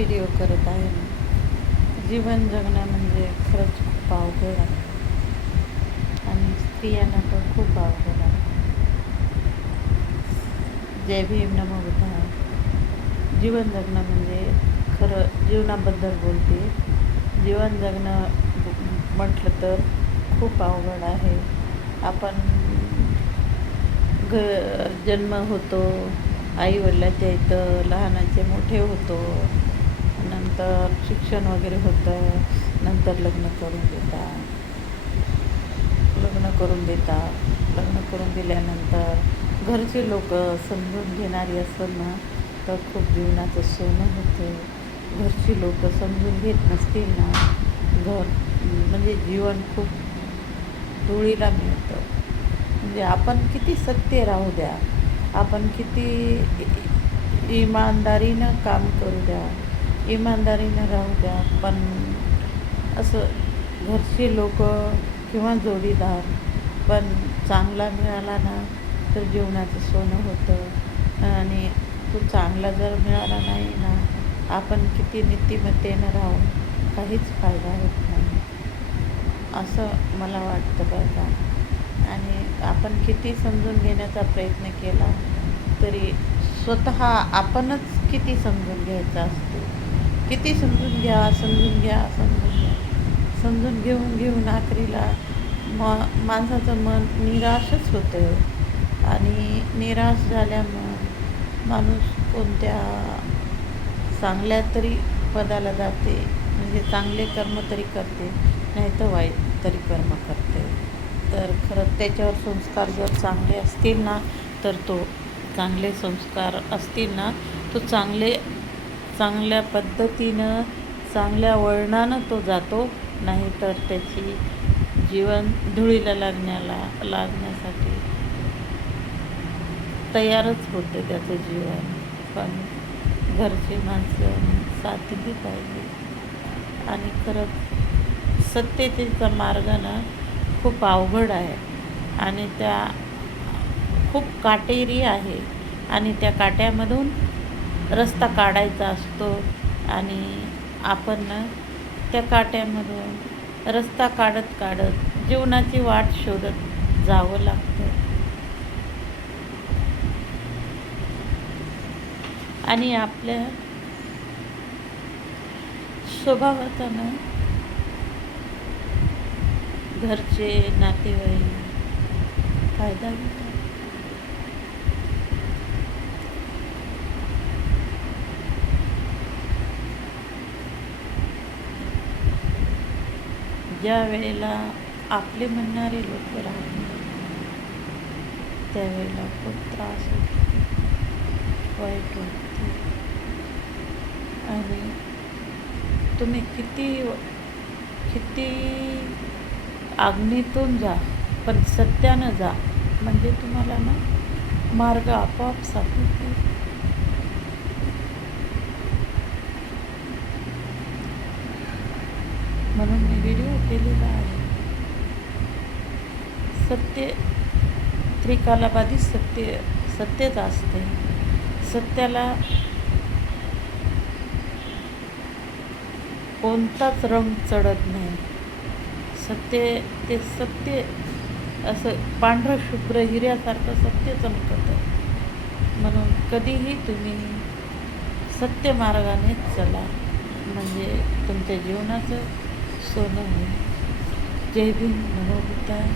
Video करत आहे मी. जीवन जगणं म्हणजे खरंच खूप अवघड आहे आणि स्त्रियांना पण खूप अवघड आहे. जय भीम, नमो बुद्धाय. जीवन जगणं म्हणजे खरं जीवनाबद्दल बोलते. जीवन जगणं म्हटलं तर खूप अवघड आहे. आपण जन्म होतो, आईवडिलाच्या इथं लहानाचे मोठे होतो, नंतर शिक्षण वगैरे होतं, नंतर लग्न करून करून दिल्यानंतर घरचे लोक समजून घेणारी असेल ना तर खूप जीवनाचं सोनं होतं. घरची लोक समजून घेत नसतील ना, घर म्हणजे जीवन खूप धुळीला मिळतं. म्हणजे आपण किती सत्य राहू द्या, आपण किती इमानदारीनं काम करू द्या, इमानदारीनं राहू द्या, पण असं घरचे लोक किंवा जोडीदार पण चांगला मिळाला ना तर जीवनाचं सोनं होतं. आणि तो चांगला जर मिळाला नाही ना, आपण किती नीतिमत्तेनं राहून काहीच फायदा होत नाही, असं मला वाटतं बरं का. आणि आपण किती समजून घेण्याचा प्रयत्न केला तरी स्वतः आपणच किती समजून घ्यायचा असतो. किती समजून घ्या, समजून घेऊन आखरीला माणसाचं मन निराशच होतं. आणि निराश झाल्यामुळं माणूस कोणत्या चांगल्या तरी पदाला जाते, म्हणजे चांगले कर्म तरी करते, नाही तर वाईट तरी कर्म करते. तर खरं त्याच्यावर संस्कार जर चांगले असतील ना तर चांगले संस्कार असतील ना तो चांगल्या पद्धतीनं चांगल्या वळणानं तो जातो, नाहीतर त्याची जीवन धुळीला लागण्यासाठी तयारच होते त्याचं जीवन. पण घरची माणसं साथ दिली पाहिजे. आणि खरंच सत्यतेचा मार्ग ना खूप अवघड आहे आणि त्या खूप काटेरी आहे आणि त्या काट्यामधून रस्ता काढायचा असतो. आणि आपण ना त्या काट्यामधून रस्ता काढत जीवनाची वाट शोधत जावं लागतं. आणि आपल्या स्वभावाचा घरचे नातेवाईक फायदा घेतात. ज्या वेळेला आपले म्हणणारे लोक राहत नाही त्यावेळेला खूप त्रास होतो, वाईट वाटते. आणि तुम्ही किती आग्नेतून जा, पण सत्यानं जा, म्हणजे तुम्हाला ना मार्ग आपोआप सापडतो. म्हणून मी व्हिडिओ केलेला आहे. सत्य त्रिकालाबाधी सत्यच असते. सत्याला कोणताच रंग चढत नाही. सत्य असं पांढरं शुभ्र हिऱ्यासारखं सत्य चमकतं. म्हणून कधीही तुम्ही सत्य मार्गानेच चला, म्हणजे तुमच्या जीवनाचं सोनं होईल. जय भीम, नमो बुद्धाय.